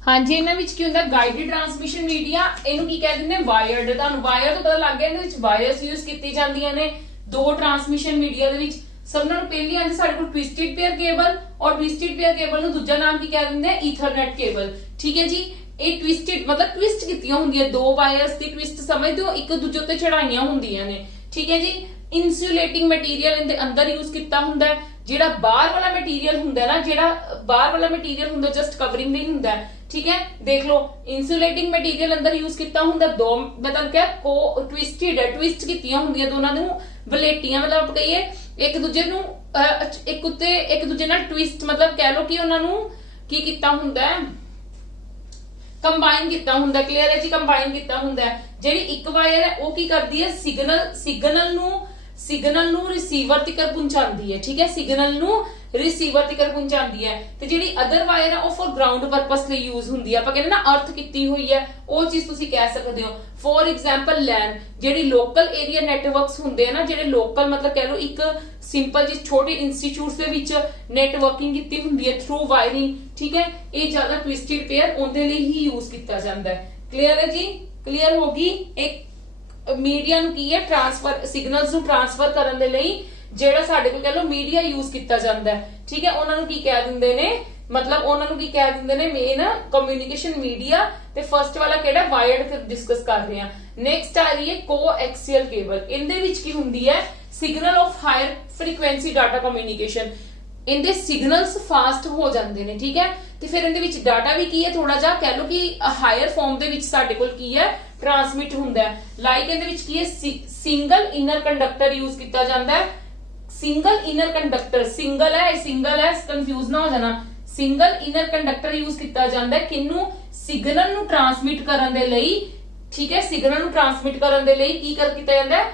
हाँ जी, इन्हां विच की हुंदा गाइडेड ट्रांसमिशन मीडिया, इहनूं की कह दिंदे वायर्ड। तुहानूं वायर तो पता लग गया, इहदे विच वायर्स यूज कीती जांदियां ने दो ट्रांसमिशन मीडिया दे विच। सब नालों पहली आंदी साडे कोल ट्विस्टेड पेयर केबल, और ट्विस्टेड पेयर केबल नूं दूजा नाम की कह दिंदे ईथरनेट केबल। ठीक है जी, ਇਹ ट्विस्टेड मतलब ट्विस्ट कीतियां ਹੁੰਦੀਆਂ, दो वायर्स दी ट्विस्ट समझदे हो, एक दूजे उत्ते चढ़ाईयां ਹੁੰਦੀਆਂ ने। ठीक है जी, इंसुलेटिंग मटीरियल इनदे अंदर यूज कीता ਹੁੰਦਾ है। ਜਿਹੜਾ ਬਾਹਰ ਵਾਲਾ मटीरियल ਹੁੰਦਾ है ना, ਜਿਹੜਾ ਬਾਹਰ ਵਾਲਾ मटीरियल ਹੁੰਦਾ जस्ट कवरिंग नहीं ਹੁੰਦਾ है। ठीक है, देख लो इंसुलेटिंग मटीरियल अंदर यूज किया ਹੁੰਦਾ, दो मतलब क्या को ट्विस्टेड है, ट्विस्ट कीतियां ਹੁੰਦੀਆਂ दोनों ਨੂੰ ਵਲੇਟੀਆਂ, मतलब आप कहिए एक दूजे ਨੂੰ एक ਉੱਤੇ एक दूजे ਨਾਲ ट्विस्ट मतलब कह लो कि ਉਹਨਾਂ ਨੂੰ ਕੀ ਕੀਤਾ ਹੁੰਦਾ है, कंबाइन किया हुंदा। क्लियर है जी, कंबाइन किया हुंदा। जेडी एक वायर है वो की करदी है, सिग्नल नू रिसीवर तक पहुंचाती है। ठीक है, सिग्नल नू रिसीवर तक पहुंचाती है। ते जेडी अदर वायर है वो फॉर ग्राउंड पर्पस लई यूज हुंदी है। आपां कहंदे ना अर्थ कीती हुई है, वो चीज तुसीं कह सकदे हो। फॉर एग्जांपल लैन, जेडी लोकल एरिया नेटवर्क्स हुंदे हैं ना, जेडे लोकल मतलब कह लो एक सिंपल जी छोटे इंस्टीट्यूट्स दे विच नेटवर्किंग कीती हुंदी है थ्रू वायरिंग। ठीक है, ये ज्यादा ट्विस्टेड पेयर उनदे लई ही यूज किया जाता है। क्लियर है जी, क्लियर होगी। एक मीडिया नूं की है ट्रांसफर, सिग्नल्स नूं ट्रांसफर करन दे लई जेड़ा साडे कोल कह लो मीडिया यूज किया जाता है। ठीक है, उन्हां नूं की कह दिंदे ने, मतलब उन्हां नूं की कह दिंदे ने मेन कम्युनिकेशन मीडिया। ते फर्स्ट वाला केड़ा वायर्ड डिस्कस कर रहे हैं। नेक्स्ट आ रही है कोएक्सियल केबल। इनदे विच की हुंदी है signal of higher frequency data communication. इनदे सिग्नल्स फास्ट हो जाते हैं। ठीक है, तो फिर इनदे विच डाटा भी की है थोड़ा जा कह लो कि हायर फॉर्म दे विच साडे कोल की है ट्रांसमिट हुंदा है। लाइक इनदे विच की है सिंगल इनर कंडक्टर यूज किया जाता है। सिंगल इनर कंडक्टर, सिंगल है कंफ्यूज ना हो जाना। सिंगल इनर कंडक्टर यूज किया जाता है किन्नू, सिग्नल नू ट्रांसमिट करन दे लई ठीक है सिग्नल ਨੂੰ ਟ੍ਰਾਂਸਮਿਟ ਕਰਨ ਦੇ ਲਈ ਕੀ ਕੀਤਾ ਜਾਂਦਾ ਹੈ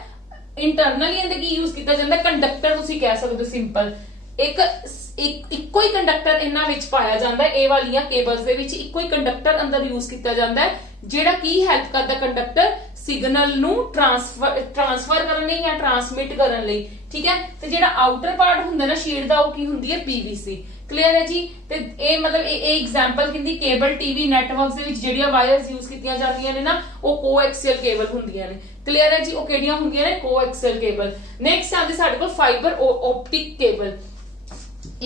ਇੰਟਰਨਲੀ ਇਹਦੇ ਕੀ ਯੂਜ਼ ਕੀਤਾ ਜਾਂਦਾ ਹੈ ਕੰਡਕਟਰ ਤੁਸੀਂ ਕਹਿ ਸਕਦੇ ਹੋ ਸਿੰਪਲ ਇੱਕੋ ਹੀ ਕੰਡਕਟਰ ਇਹਨਾਂ ਵਿੱਚ ਪਾਇਆ ਜਾਂਦਾ ਹੈ ਇਹ ਵਾਲੀਆਂ ਕੇਬਲਸ ਦੇ ਵਿੱਚ ਇੱਕੋ ਹੀ ਕੰਡਕਟਰ ਅੰਦਰ ਯੂਜ਼ ਕੀਤਾ ਜਾਂਦਾ ਹੈ ਜਿਹੜਾ ਕੀ ਹੈਲਪ ਕਰਦਾ ਕੰਡਕਟਰ ਸਿਗਨਲ ਨੂੰ ਟ੍ਰਾਂਸਫਰ ਕਰਨ ਲਈ ਜਾਂ ਟ੍ਰਾਂਸਮਿਟ ਕਰਨ ਲਈ ਠੀਕ ਹੈ ਤੇ ਜਿਹੜਾ ਆਊਟਰ ਪਾਰਟ ਹੁੰਦਾ ਨਾ ਸ਼ੀਟ ਦਾ ਉਹ ਕੀ ਹੁੰਦੀ ਹੈ ਪੀਵੀਸੀ क्लियर है जी ते ए मतलब ए एग्जांपल किंदी केबल टीवी नेटवर्क्स दे विच जेडियां वायर्स यूज कीतियां जांदियां ने ना ओ कोएक्सियल केबल हुंदियां ने क्लियर है जी ओ केडियां हुंदियां ने कोएक्सियल केबल नेक्स्ट आंदी साडे कोल फाइबर ऑप्टिक केबल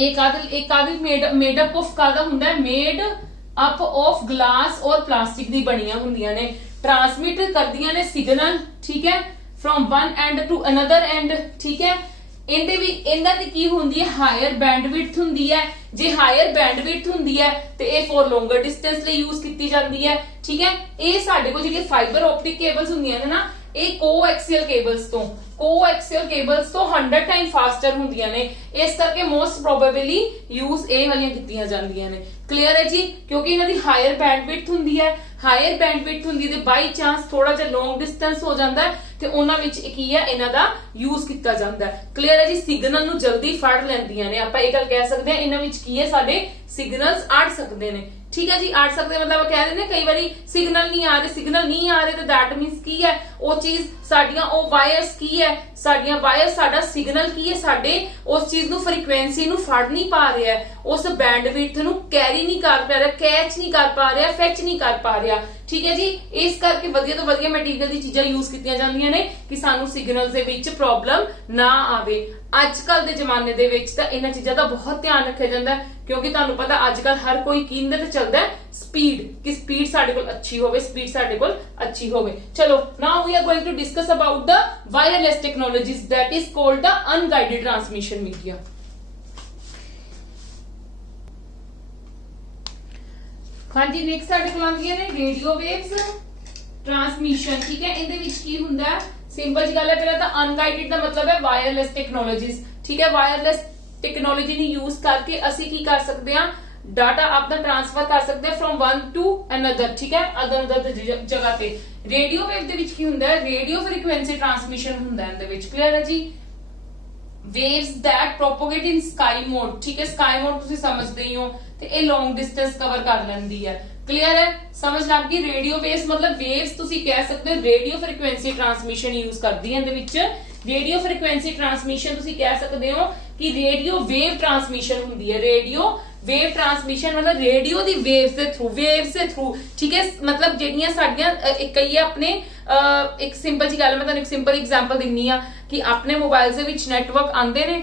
एक कागज मेड अप ऑफ कादा हुंदा है मेड अप ऑफ ग्लास और प्लास्टिक दी बणियां हुंदियां ने ट्रांसमिट करदियां ने सिग्नल ठीक है from one end to another end ठीक है ਇਹਦੇ ਵੀ ਇਹਨਾਂ ਦੀ ਕੀ ਹੁੰਦੀ ਹੈ ਹਾਇਰ ਬੈਂਡਵਿਡਥ ਹੁੰਦੀ ਹੈ ਜੇ ਹਾਇਰ ਬੈਂਡਵਿਡਥ ਹੁੰਦੀ ਹੈ ਤੇ ਇਹ ਫॉर ਲੌਂਗਰ ਡਿਸਟੈਂਸ ਲਈ ਯੂਜ਼ ਕੀਤੀ ਜਾਂਦੀ ਹੈ ਠੀਕ ਹੈ ਇਹ ਸਾਡੇ ਕੋਲ ਜਿਹੜੀ ਫਾਈਬਰ ਆਪਟਿਕ ਕੇਬਲਸ ਹੁੰਦੀਆਂ ਨੇ ਨਾ ਇਹ ਕੋਐਕਸੀਅਲ ਕੇਬਲਸ ਤੋਂ 100 ਟਾਈਮ ਫਾਸਟਰ ਹੁੰਦੀਆਂ ਨੇ ਇਸ ਕਰਕੇ ਮੋਸਟ ਪ੍ਰੋਬੇਬਲੀ ਯੂਜ਼ ਇਹ ਵਾਲੀਆਂ ਕੀਤੀਆਂ ਜਾਂਦੀਆਂ ਨੇ ਕਲੀਅਰ ਹੈ ਜੀ ਕਿਉਂਕਿ ਇਹਨਾਂ ਦੀ ਹਾਇਰ ਬੈਂਡਵਿਡਥ ਹੁੰਦੀ ਹੈ ਹਾਇਰ ਬੈਂਡਵਿਡਥ ਹੁੰਦੀ ਤੇ ਬਾਈ ਚਾਂਸ ਥੋੜਾ ਜਿਹਾ ਲੌਂਗ ਡਿਸਟੈਂਸ ਹੋ ਜਾਂਦਾ ਤੇ ਉਹਨਾਂ ਵਿੱਚ ਕੀ ਹੈ ਇਹਨਾਂ ਦਾ ਯੂਜ਼ ਕੀਤਾ ਜਾਂਦਾ ਕਲੀਅਰ ਹੈ ਜੀ ਸਿਗਨਲ ਨੂੰ ਜਲਦੀ ਫੜ ਲੈਂਦੀਆਂ ਨੇ ਆਪਾਂ ਇਹ ਗੱਲ ਕਹਿ ਸਕਦੇ ਹਾਂ ਇਹਨਾਂ ਵਿੱਚ ਕੀ ਹੈ ਸਾਡੇ ਸਿਗਨਲਸ ਅੜ ਸਕਦੇ ਨੇ ठीक है जी अड़ सकते मतलब कह रहे हैं कई बार सिग्नल नहीं आ रहे तो दैट मींस की है वो चीज साडियां ओ वायर्स की है साडियां वायर साडा सिग्नल की है साडे उस चीज नु फ्रीक्वेंसी नु फड़ नहीं पा रहा है उस बैंडविड्थ नु कैरी नहीं कर पा रहा कैच नहीं कर पा रहा फेच नहीं कर पा रहा ठीक है जी इस करके वधिया तो वधिया मटीरियल दी चीजां यूज कीतियां जांदियां ने कि सानू सिग्नल्स दे विच प्रॉब्लम ना आवे अजकल दे जमाने दे विच तां इन्हां चीजां दा बहुत ध्यान रखिया जांदा है क्योंकि तुहानू पता अजकल हर कोई कींदे ते चलदा है स्पीड कि स्पीड साडे कोल अच्छी होवे स्पीड साडे कोल अच्छी होवे चलो now we are going to discuss about the wireless technologies that is called the unguided transmission media हाँ जी नेक्स्ट साडे कोल आंदियां ने रेडियो वेव्स ट्रांसमिशन ठीक है इहदे विच की हुंदा है सिंपल जी गल है पहला तो अनगाइडेड का मतलब है वायरलेस टेक्नोलॉजीज ठीक है वायरलेस टेक्नोलॉजी ने यूज करके ਅਸੀਂ ਕੀ ਕਰ ਸਕਦੇ ਹਾਂ डाटा ਆਪਦਾ ट्रांसफर कर सकते हैं फ्रॉम वन टू अनदर ठीक है अदर जगह पे रेडियो वेव ਦੇ ਵਿੱਚ ਕੀ ਹੁੰਦਾ ਹੈ रेडियो फ्रीक्वेंसी ट्रांसमिशन ਹੁੰਦਾ ਹੈ ਇਹਦੇ ਵਿੱਚ क्लियर है जी waves that propagate in sky mode ठीक है sky mode ਤੁਸੀਂ ਸਮਝਦੇ ਹੀ ਹੋ ਤੇ ਇਹ ਲੌਂਗ ਡਿਸਟੈਂਸ ਕਵਰ ਕਰ ਲੈਂਦੀ ਹੈ क्लियर है समझ ਲੱਗ ਗਈ रेडियो waves मतलब waves ਤੁਸੀਂ ਕਹਿ ਸਕਦੇ ਹੋ रेडियो फ्रीक्वेंसी ट्रांसमिशन यूज ਕਰਦੀ ਹੈ ਇਹਦੇ ਵਿੱਚ रेडियो फ्रीक्वेंसी ट्रांसमिशन ਤੁਸੀਂ ਕਹਿ ਸਕਦੇ ਹੋ कि रेडियो वेव ट्रांसमिशन ਹੁੰਦੀ ਹੈ रेडियो वेव ट्रांसमिशन मतलब रेडियो दी वेव्स दे थ्रू ठीक है मतलब ਜਿਹੜੀਆਂ ਸਾਡੀਆਂ ਕਈ ਆਪਣੇ ਇੱਕ ਸਿੰਪਲ ਜੀ ਗੱਲ ਮੈਂ ਤੁਹਾਨੂੰ ਇੱਕ ਸਿੰਪਲ ਐਗਜ਼ਾਮਪਲ ਦਿੰਨੀ ਆ ਕਿ ਆਪਣੇ ਮੋਬਾਈਲਸ ਦੇ ਵਿੱਚ ਨੈਟਵਰਕ ਆਉਂਦੇ ਨੇ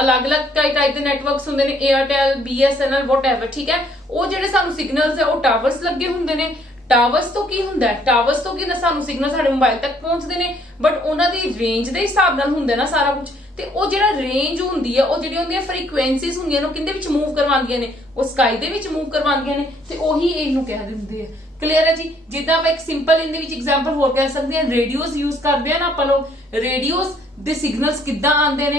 ਅਲੱਗ-ਅਲੱਗ ਟਾਈਪ ਦੇ ਨੈਟਵਰਕਸ ਹੁੰਦੇ ਨੇ 에ਅਰਟੈਲ BSNL ਵਟਐਵਰ ਠੀਕ ਹੈ ਉਹ ਜਿਹੜੇ ਸਾਨੂੰ ਸਿਗਨਲਸ ਹੈ ਉਹ ਟਾਵਰਸ ਲੱਗੇ ਹੁੰਦੇ ਨੇ टावर्स तो की हुंदा है टावर्स तो की सानू सिग्नल साडे मोबाइल तक पहुंचदे ने बट उन्हां दी रेंज दे हिसाब नाल हुंदा ना सारा कुछ ते ओ जेड़ा रेंज हुंदी है ओ जेडी हुंदी है फ्रीक्वेंसीज हुंदियां ने किंदे विच मूव करवांदियां ने ओ स्काई दे विच मूव करवांदियां ने ते ओही इहनू कह दिंदे हैं क्लियर है जी जिद्दां ਆਪਾਂ एक सिंपल इनदे विच एग्जांपल होर कह सकदे हां रेडियोस यूज करदे हैं ना ਆਪਾਂ लोग रेडियोस दे सिग्नल्स किद्दां आंदे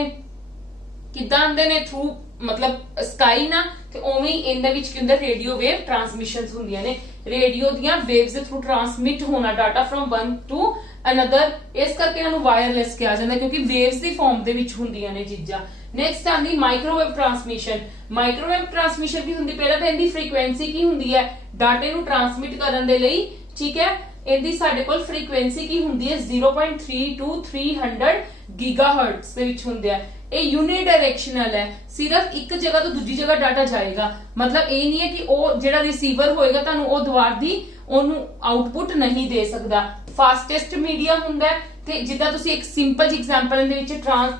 ने थ्रू मतलब स्काई ना ते ओवें इनदे विच की हुंदा रेडियो वेव ट्रांसमिशंस हुंदियां ने रेडियो दियां वेव्स दे थ्रू ट्रांसमिट होना data from one two another इस करके इन्हां नूं वायरलेस कहा जांदा है क्योंकि वेव्स दी फॉर्म दे विच हुंदियां ने चीजां नेक्स्ट आंदी माइक्रोवेव ट्रांसमिशन की हुंदी पहला तां इहदी फ्रीक्वेंसी की हुंदी है डाटे नूं ट्रांसमिट करन दे लई ठीक है इहदी साडे कोल फ्रीक्वेंसी की हुंदी है 0.3 to 300 गीगाहर्ट्ज दे विच हुंदे है ਇਹ यूनिडायरेक्शनल है सिर्फ एक जगह तो दूसरी जगह डाटा जाएगा मतलब ये नहीं है कि ਉਹ ਜਿਹੜਾ ਰਿਸੀਵਰ ਹੋਏਗਾ ਤੁਹਾਨੂੰ ਉਹ ਦੁਆਰ ਦੀ ਉਹਨੂੰ ਆਊਟਪੁੱਟ ਨਹੀਂ ਦੇ ਸਕਦਾ ਫਾਸਟੈਸਟ ਮੀਡੀਆ ਹੁੰਦਾ ਤੇ ਜਿੱਦਾਂ ਤੁਸੀਂ ਇੱਕ ਸਿੰਪਲ ਜੀ ਐਗਜ਼ਾਮਪਲ ਦੇ ਵਿੱਚ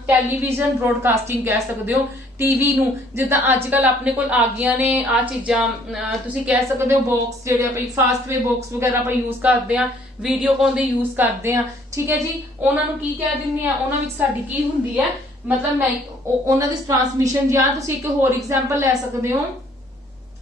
ਟੈਲੀਵਿਜ਼ਨ ਬ੍ਰੌਡਕਾਸਟਿੰਗ ਕਹਿ ਸਕਦੇ ਹੋ ਟੀਵੀ ਨੂੰ ਜਿੱਦਾਂ ਅੱਜਕੱਲ ਆਪਣੇ ਕੋਲ ਆ ਗਈਆਂ ਨੇ ਆ ਚੀਜ਼ਾਂ ਤੁਸੀਂ ਕਹਿ ਸਕਦੇ ਹੋ ਬਾਕਸ ਜਿਹੜੇ ਆਪਾਂ ਫਾਸਟ ਵੇ ਬਾਕਸ ਵਗੈਰਾ ਆਪਾਂ ਯੂਜ਼ ਕਰਦੇ ਆ ਵੀਡੀਓਕਾਨ ਦੇ ਯੂਜ਼ ਕਰਦੇ ਆ ਠੀਕ ਹੈ ਜੀ ਉਹਨਾਂ ਨੂੰ ਕੀ ਕਹਿ ਦਿੰਦੇ ਆ ਉਹਨਾਂ ਵਿੱਚ ਸਾਡੀ ਕੀ ਹੁੰਦੀ ਹੈ मतलब मैं ਉਹਨਾਂ ਦੀ ਟ੍ਰਾਂਸਮਿਸ਼ਨ ਜਾਂ ਤੁਸੀਂ ਇੱਕ ਹੋਰ ਐਗਜ਼ਾਮਪਲ ਲੈ ਸਕਦੇ ਹੋ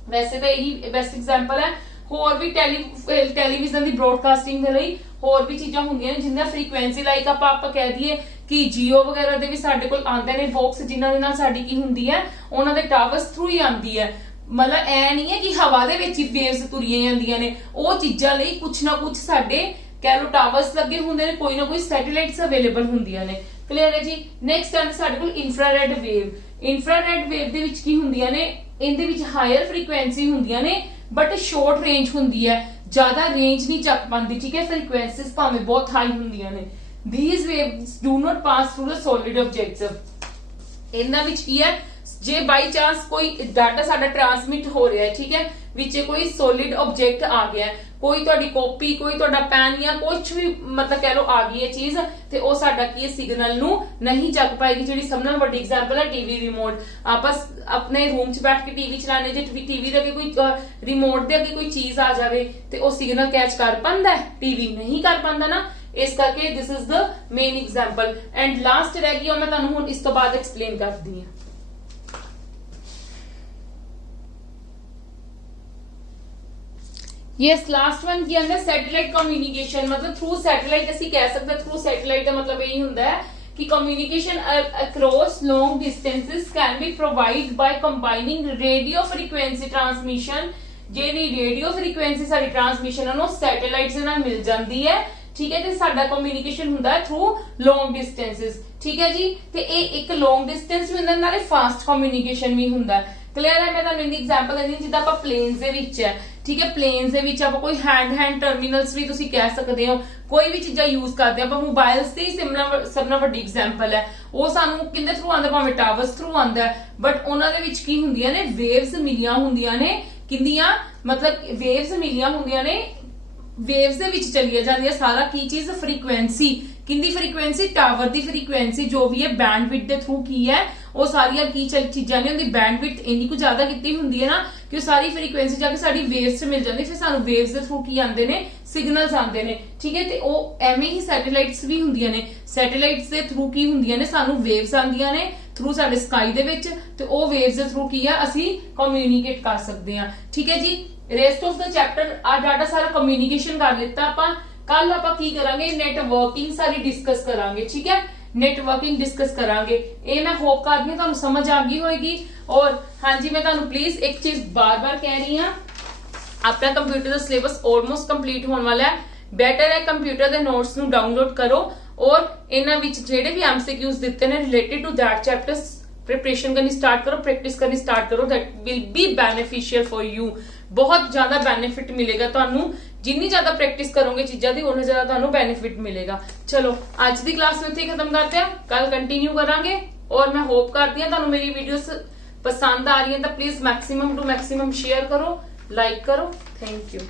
ਵੈਸੇ ਤਾਂ ਇਹੀ ਬੈਸਟ ਐਗਜ਼ਾਮਪਲ ਹੈ ਹੋਰ ਵੀ ਟੈਲੀਵਿਜ਼ਨ ਦੀ ਬ੍ਰੌਡਕਾਸਟਿੰਗ ਦੇ ਲਈ ਹੋਰ ਵੀ ਚੀਜ਼ਾਂ ਹੁੰਦੀਆਂ ਨੇ ਜਿੰਦਾ ਫ੍ਰੀਕੁਐਂਸੀ ਲਾਈਕ ਆਪਾਂ ਕਹਿ ਦਈਏ ਕਿ ਜੀਓ ਵਗੈਰਾ ਦੇ ਵੀ ਸਾਡੇ ਕੋਲ ਆਉਂਦੇ ਨੇ ਬਾਕਸ ਜਿਨ੍ਹਾਂ ਦੇ ਨਾਲ ਸਾਡੀ ਕੀ ਹੁੰਦੀ ਹੈ ਉਹਨਾਂ ਦੇ ਟਾਵਰਸ ਥਰੂ ਹੀ ਆਉਂਦੀ ਹੈ मतलब ऐ नहीं है कि हवा दे विच ही वेव्स तुरियां जांदियां ने ਉਹ ਚੀਜ਼ਾਂ ਲਈ ਕੁਛ ਨਾ ਕੁਛ ਸਾਡੇ कह लो टावर्स लगे होंगे ने, कोई ना कोई सैटेलाइट्स अवेलेबल होंदियां ने। क्लियर है जी। नेक्स्ट आंदा साडे कोल इंफ्रारेड वेव। इंफ्रारेड वेव दे विच की होंदियां ने, इनदे विच हायर फ्रीक्वेंसी होंदियां ने बट शॉर्ट रेंज होंदी है, ज्यादा रेंज नहीं चक पाती, ठीक है। फ्रीक्वेंसीज भावें बहुत हाई होंदियां ने। These waves do not pass through the solid objects। इनदा विच की है, जे बाई चांस कोई डाटा साडा ट्रांसमिट हो रहा है, ठीक है, विच कोई सॉलिड ऑब्जेक्ट आ गया है, कोई तुहाडी कॉपी, कोई तुहाडा पेन या कुछ भी मतलब कह लो आ गई है चीज, ते ओ साडा की है सिग्नल नु नहीं चक पाएगी। जिहड़ी सब नाल वड्डी एग्जांपल है टीवी रिमोट। आपस अपने रूम च बैठ के टीवी चलाने, जे टीवी दे अगे कोई रिमोट दे अगे कोई चीज आ जावे ते ओ सिग्नल कैच कर पांदा है, टीवी नहीं कर पांदा ना। इस करके this is the main example. And last रह गई, मैं तुहानू हुण इस तो बाद एक्सप्लेन करदी हां। यस, लास्ट वन की आंदा सैटेलाइट कम्युनिकेशन। मतलब थ्रू सैटेलाइट ਅਸੀਂ कह सकते हैं, थ्रू सैटेलाइट का मतलब यही ਹੁੰਦਾ है कि communication across long distances can be provide by combining radio frequency transmission. ਜਿਹੜੀ रेडियो फ्रीक्वेंसी ਸਾਡੀ ट्रांसमिशन है सैटेलाइट ਦੇ ਨਾਲ ਮਿਲ ਜਾਂਦੀ ਹੈ, ठीक है। ਤੇ ਸਾਡਾ ਕਮਿਊਨੀਕੇਸ਼ਨ ਹੁੰਦਾ ਹੈ ਥਰੂ ਲੌਂਗ ਡਿਸਟੈਂਸਸ, ठीक है जी। ਤੇ ਇਹ ਇੱਕ ਲੌਂਗ ਡਿਸਟੈਂਸ ਵੀ ਹੁੰਦਾ ਨਾਲੇ ਫਾਸਟ ਕਮਿਊਨੀਕੇਸ਼ਨ ਵੀ ਹੁੰਦਾ। क्लियर है। मैं ਤੁਹਾਨੂੰ ਇਹਦੀ ਐਗਜ਼ਾਮਪਲ ਦਿੰਦੀ ਜਿੱਦਾਂ ਆਪਾਂ ਪਲੇਨਸ ਦੇ ਵਿੱਚ ਹੈ, ठीक है। प्लेन्स ਦੇ ਵਿੱਚ ਆਪਾਂ ਕੋਈ हैंड टर्मिनल्स भी ਤੁਸੀਂ ਕਹਿ ਸਕਦੇ ਹੋ, ਕੋਈ ਵੀ ਚੀਜ਼ਾਂ ਯੂਜ਼ ਕਰਦੇ ਆਪਾਂ। ਮੋਬਾਈਲਸ ਦੀ ਸਭ ਨਾਲ ਵੱਡੀ ਐਗਜ਼ਾਮਪਲ ਹੈ, ਉਹ ਸਾਨੂੰ ਕਿੰਦੇ ਥਰੂ ਆਉਂਦਾ, ਭਾਵੇਂ ਟਾਵਰਸ ਥਰੂ ਆਉਂਦਾ, ਬਟ ਉਹਨਾਂ ਦੇ ਵਿੱਚ ਕੀ ਹੁੰਦੀਆਂ ਨੇ, ਵੇਵਸ ਮਿਲੀਆਂ ਹੁੰਦੀਆਂ ਨੇ। ਕਿੰਦੀਆਂ मतलब ਵੇਵਸ ਮਿਲੀਆਂ ਹੁੰਦੀਆਂ ਨੇ, ਵੇਵਸ ਦੇ ਵਿੱਚ ਚਲੀਆਂ ਜਾਂਦੀਆਂ। ਸਾਰਾ ਕੀ ਚੀਜ਼ ਫ੍ਰੀਕੁਐਂਸੀ, ਕਿੰਦੀ ਫ੍ਰੀਕੁਐਂਸੀ, ਟਾਵਰ ਦੀ ਫ੍ਰੀਕੁਐਂਸੀ ਜੋ ਵੀ ਹੈ ਬੈਂਡਵਿਡਥ ਦੇ ਥਰੂ ਕੀ ਹੈ, ਉਹ ਸਾਰੀਆਂ ਕੀ ਚੀਜ਼ਾਂ ਨੇ, ਉਹਦੀ ਬੈਂਡਵਿਡਥ ਇੰਨੀ ਕੁ ਜ਼ਿਆਦਾ ਕੀਤੀ ਹੁੰਦੀ ਹੈ ਨਾ ਕਿ ਉਹ ਸਾਰੀ ਫ੍ਰੀਕੁਐਂਸੀ ਜਾ ਕੇ ਸਾਡੀ ਵੇਵਸ 'ਚ ਮਿਲ ਜਾਂਦੀ। ਫਿਰ ਸਾਨੂੰ ਵੇਵਸ ਦੇ ਥਰੂ ਕੀ ਆਉਂਦੇ ਨੇ, ਸਿਗਨਲਸ ਆਉਂਦੇ ਨੇ, ਠੀਕ ਹੈ। ਤੇ ਉਹ ਐਵੇਂ ਹੀ ਸੈਟੇਲਾਈਟਸ ਵੀ ਹੁੰਦੀਆਂ ਨੇ। ਸੈਟੇਲਾਈਟਸ ਦੇ ਥਰੂ ਕੀ ਹੁੰਦੀਆਂ ਨੇ, ਸਾਨੂੰ ਵੇਵਸ ਆਉਂਦੀਆਂ ਨੇ ਥਰੂ ਸਾਡੇ ਸਕਾਈ ਦੇ ਵਿੱਚ, ਤੇ ਉਹ ਵੇਵਸ ਦੇ ਥਰੂ ਕੀ ਆ ਅਸੀਂ ਕਮਿਊਨੀਕੇਟ ਕਰ ਸਕਦੇ ਹਾਂ, ठीक है जी। रेस्ट ऑफ द चैप्टर आ डाटा सारा कम्युनिकेशन कर लेता ਆਪਾਂ। ਕੱਲ ਆਪਾਂ ਕੀ ਕਰਾਂਗੇ, ਨੈਟਵਰਕਿੰਗ ਸਾਰੀ ਡਿਸਕਸ ਕਰਾਂਗੇ, ठीक है। नेटवर्किंग डिस्कस करांगे। ये मैं होप करदी हूं तुहानू समझ आ गई होएगी। और हाँ जी, मैं तुहानू प्लीज एक चीज बार बार कह रही हूं, अपना कंप्यूटर का सिलेबस ऑलमोस्ट कंप्लीट होने वाला है। बेटर है कंप्यूटर के नोट्स नू डाउनलोड करो और इन्हां विच जेडे भी एमसीक्यूज दिते ने related to that chapters preparation करनी स्टार्ट करो, प्रैक्टिस करनी स्टार्ट करो। That will be beneficial for you. बहुत ज्यादा बेनिफिट मिलेगा तुहानू, जिन्नी ज्यादा प्रैक्टिस करोगे चीज़ों की उन्ना ज्यादा तुहानू बेनिफिट मिलेगा। चलो आज की क्लास में इत्थे खत्म करते हैं, कल कंटिन्यू करांगे। और मैं होप करती हूं तुहानू मेरी वीडियोस पसंद आ रही है तो please maximum to maximum share करो, लाइक करो। Thank you.